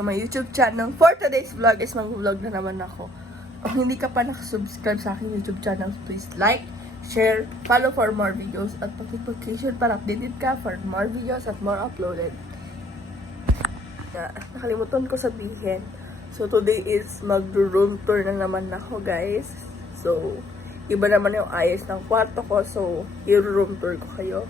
to my YouTube channel. For today's vlog is mag-vlog na naman ako. Kung hindi ka pa nakasubscribe sa aking YouTube channel, please like, share, follow for more videos, at notification para updated ka for more videos at more uploaded. Nakalimutan ko sabihin. So today is mag-room tour na naman ako, guys. So iba naman yung ayos ng kwarto ko. So i-room tour ko kayo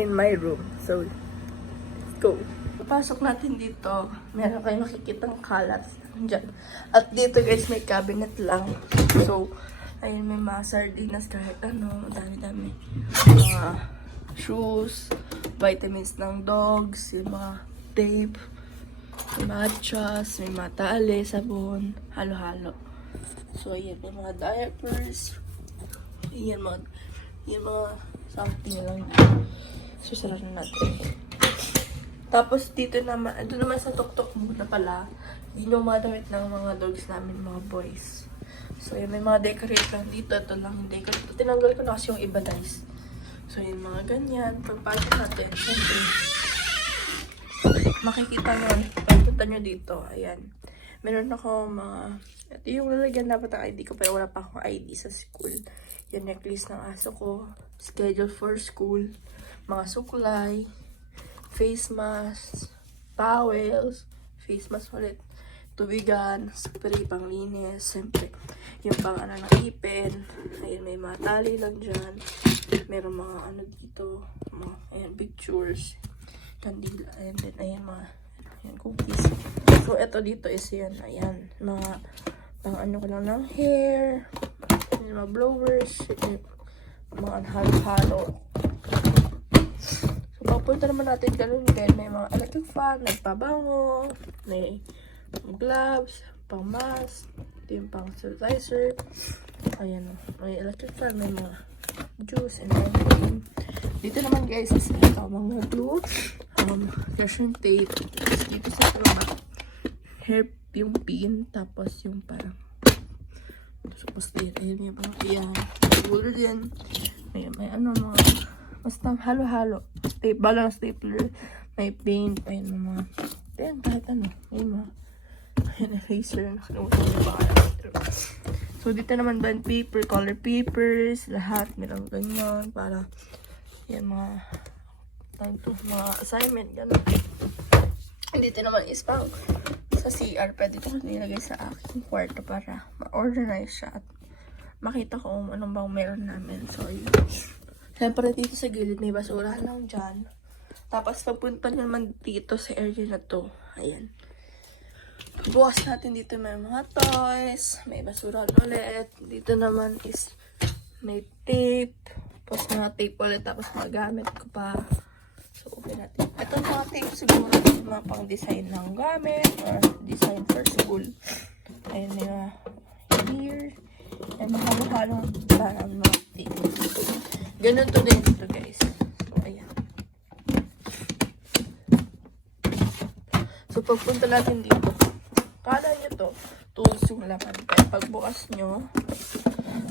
in my room. So let's go. Pasok natin dito, meron kayong makikitang kalat dyan. At dito guys, may cabinet lang. So, ayun, may mga sardinas kahit ano, dami-dami. Mga shoes, vitamins ng dogs, yung mga tape, may matchas, may mga tali, sabon, halo-halo. So, ayan, may mga diapers. Ayan, yung mga something lang. So, sarap na natin. Tapos dito naman, ito naman sa tuktok muna pala, yun yung mga damit ng mga dogs namin, mga boys. So yun, may mga decorate lang dito. Ito lang yung decorate. Tinanggal ko na kasi yung iba, guys. So yun, mga ganyan. Pagpasok natin, syempre, makikita nyo, pagpunta nyo dito, ayan. Meron ako mga, ito yung lalagyan dapat ang ID ko, pero wala pa akong ID sa school. Yung necklace ng aso ko, schedule for school, mga suklay, face mask, towels, face mask ulit, tubigan, spray pang linis, siyempre, yung pang ano ng ipin, ayun, may mga tali lang dyan, meron mga ano dito, mga, ayan, pictures, kandila, and then, ayan, mga, ayan, cookies. So, eto dito is yan, ayan, mga, pang ano ko lang ng hair, ayan, mga blowers, ayan, mga halo-halo. Papunta naman natin ganun din. May mga electric fan, may pabango, may gloves, pang mask, yung pang sanitizer. Ayan, may electric fan, may mga juice and everything. Dito naman guys, is ito, mga glue, caution tape, dito sa trauma, hair yung pin, tapos yung parang, tapos din, ayun yung mga yan, ruler din, may ano, mga, basta halo-halo. Tape, balance stapler. May paint. Ayun mga. Ayan, kahit ano. Ayun mga. Ayan, eraser. Nakalimutan ko yung baka. So, dito naman band paper, color papers, lahat. Meron ganyan. Para, yan mga, mga assignment. Ganun. Dito naman is pang sa CR. Pwede ko nilagay sa aking kwarto para ma-organize siya. At makita ko kung anong bang meron namin. So, yun. Siyempre dito sa gilid may basura lang dyan. Tapos papunta naman dito sa area na to. Ayan. Bukas natin dito may mga toys. May basura ulit. Dito naman is may tape. Tapos mga tape ulit. Tapos magamit ko pa. So okay natin. Ito mga tape siguro mga pang design ng gamit. Or design for school. Ayan may mga here. May mahalo-halong parang mga tape. Ganun to din dito guys. So, ayan. So, pagpunta natin dito, kala nyo to, tools yung laman. Kaya pagbukas nyo,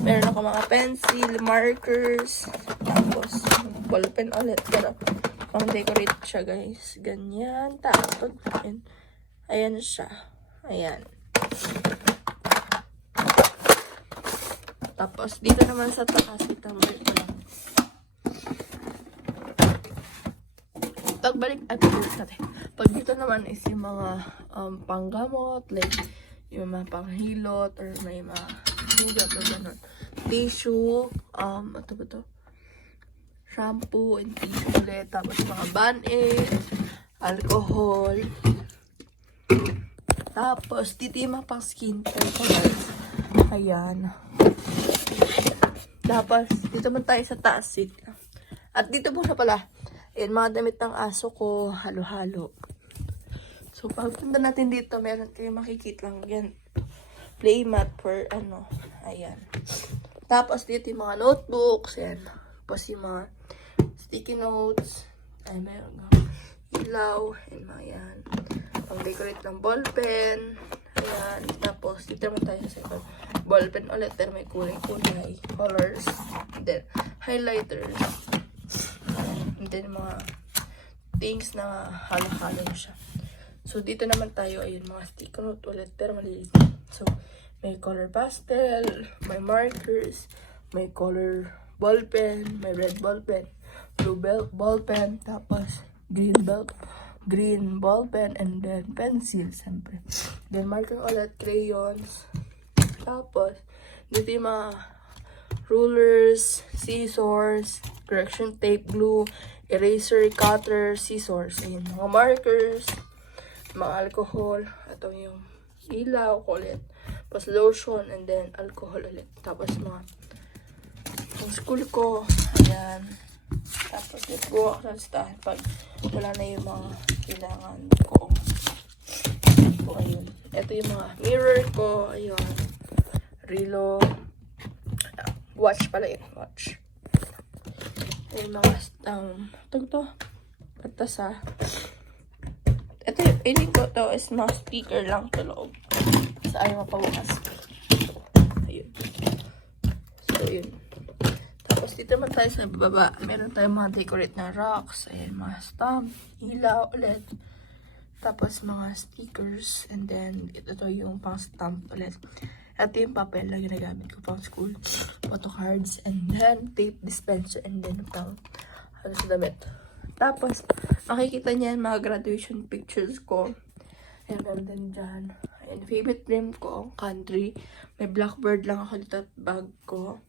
meron ako mga pencil, markers, tapos ballpen ulit. Pero, pang decorate siya guys. Ganyan. Tapos, ayan siya. Ayan. Tapos, dito naman sa taas, ito lang. Pagbalik natin. Pag dito naman is yung mga panggamot, like yung mga panghilot, or may mga hugot or gano'n. Tissue, ito ba ito? Shampoo and tissue ulit. Tapos mga band-aid, alcohol. Tapos, dito yung mga pang skincare ko guys. Ayan. Tapos, dito man tayo sa taas seat. At dito po na pala. Ayan, mga damit ng aso ko, halo-halo. So, pagpunta natin dito, meron kayo makikita lang yan. Playmat for ano. Ayan. Tapos, dito yung mga notebooks. Ayan. Tapos yung mga sticky notes. Ay, meron nga. Ilaw. Ayan, mga yan. Pang-decorate ng ballpen. Ayan. Tapos, dito naman tayo sa second. Ballpen ulit. Pero may kulay-kulay. Colors. And then, highlighters. And then, mga things na halo-halo siya. So, dito naman tayo, ayun, mga sticker note ulit, pero maliliit. So, may color pastel, may markers, may color ballpen, may red ballpen, blue ballpen, tapos green ballpen, and then pencil, siyempre. Then, marker ulit, crayons. Tapos, dito yung mga rulers, scissors, correction tape, glue, eraser, cutter, scissors. Ayun, mga markers, mga alcohol. Ito yung ilaw ulit. Tapos lotion, and then alcohol ulit. Tapos mga yung school ko. Ayan. Tapos nagbuha ako ng listahan pag wala na yung mga kailangan ko. So, ayun. Ito yung mga mirror ko. Ayun. Relo. Watch pala yun. Watch. Yung mga patasa. Ito yung piling ko to is mga speaker lang sa loob. Sa ayaw mapabukas. Ayun. So, yun. Tapos dito naman tayo sa baba. Meron tayong mga decorate na rocks. Ayan, mga stamp. Ilaw ulit. Tapos mga stickers. And then, ito yung pang stamp ulit. Ito yung papel na ginagamit ko pang school. Photo cards. And then, tape dispenser. And then, pang sa damit. Tapos, makikita niya mga graduation pictures ko. And then dyan. And favorite dream ko, country. May blackbird lang ako dito at bag ko.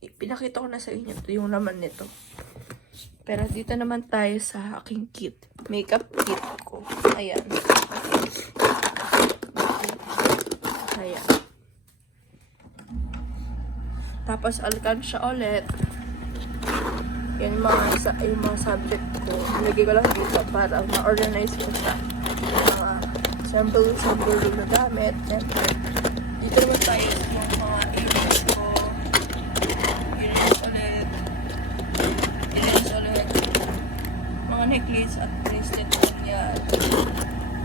Pinakita ko na sa inyo. Ito yung naman nito. Pero dito naman tayo sa aking kit. Makeup kit ko. Ayan. Ayan. Tapos alkansya ulit. Yan yung mga subject ko. Nilagay ko lang dito para ma-organize ko siya. Mga sample na gamit. Siyempre, dito naman tayo sa mga earrings ko. Earrings ulit. Mga necklace at bracelet ko yan.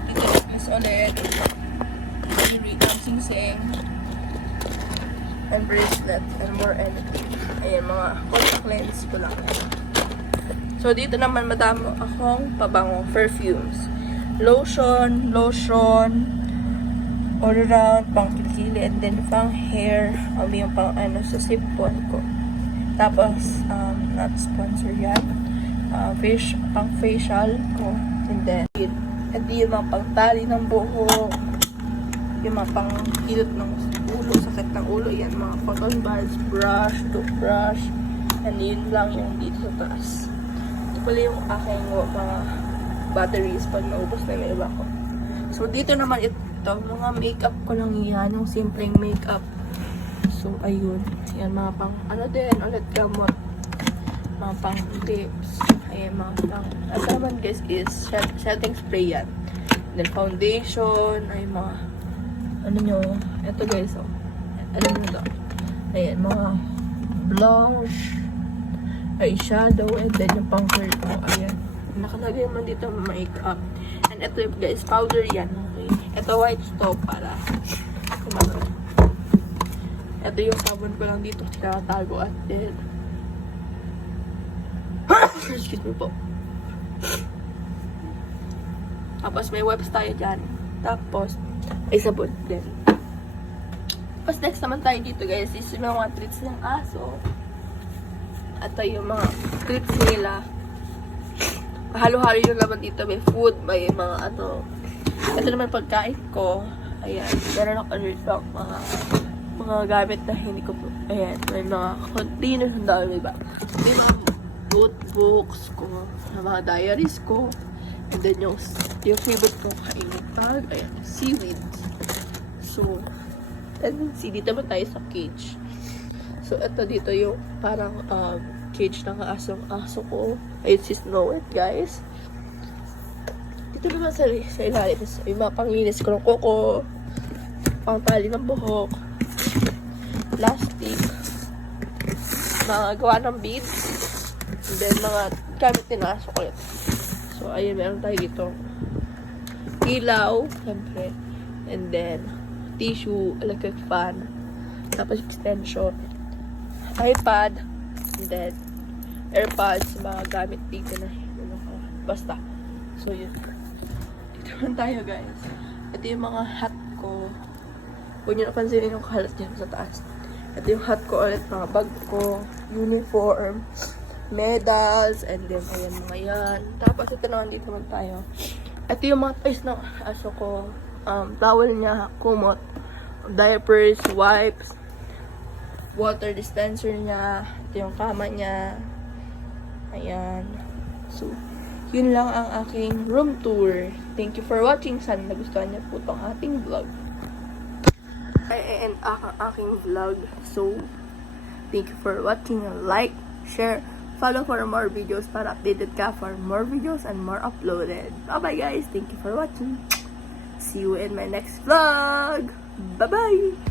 Dito necklace ulit. Sing-sing. And bracelet and more anything. Ayan, mga contact lens ko lang. So, dito naman madami akong pabango, perfumes. Lotion, all around, pang kilikili, and then pang hair, yung pang sa sipon ko. Tapos, not sponsor yan. Pang facial ko. And then, ito yung mga pang tali ng buhok. Yung mga pang kilot ng ulo, sakit ng ulo, yan, mga cotton buds, brush, toothbrush, and yun lang yung dito sa taas. Ito pala yung aking mga batteries pag naubos na yung iba ko. So, dito naman ito, mga makeup ko lang yan, yung simpleng makeup. So, ayun. Yan, mga pang, din, ulit gamot. Mga pang tips. Ayan, mga pang, ito naman guys is setting spray yan. Then, foundation, ay mga, ito guys, alam nyo to. Ayan, mga blush, eyeshadow, and then yung pang curl ko, ayan. Nakalagay naman dito makeup. And ito guys, powder yan. Okay. Ito white stop para kumano. Ito yung sabon ko lang dito, tinatago at then excuse me po. Tapos may wipes tayo dyan. Tapos ay sabon din. Tapos next naman tayo dito guys is yung mga treats ng aso. Ito yung mga treats nila. Halo-halo yung laman dito. May food, may mga ito naman pagkain ko. Ayan. Meron ako dito mga gamit na hindi ko ayan. May mga containers ang dami ba. May mga notebooks ko. Mga diaries ko. And then yung favorite kong kainin bag. Ayan. Seaweed. So, and then dito naman tayo sa cage. So, ito dito yung parang cage ng aso ko. Ayun si Snow White, guys. Dito naman sa ilalim. Yung mga panglinis ko ng kuko. Pangtali ng buhok. Plastic. Mga gawa ng beads. And then, mga gamit din ng aso ko. So, ayun, meron tayo dito. Ilaw, siyempre. And then, tissue, electric fan. Tapos, extension. iPad. And then, AirPods, mga gamit dito na. Basta. So, yun. Dito dito naman tayo, guys. Ito yung mga hat ko. Huwag nyo napansinin yung kalat dyan sa taas. Ito yung hat ko ulit, mga bag ko, uniform, medals, and then, ayan, mga yan. Tapos, ito naman dito naman tayo. Ito yung mga toys ng aso ko. Towel niya, kumot, diapers, wipes, water dispenser niya, ito yung kama niya. Ayan. So, yun lang ang aking room tour. Thank you for watching. Sana nagustuhan niyo po itong ating vlog. I end ang aking vlog. So, thank you for watching. Like, share, follow for more videos para updated ka for more videos and more uploaded. Bye-bye guys. Thank you for watching. See you in my next vlog. Bye-bye.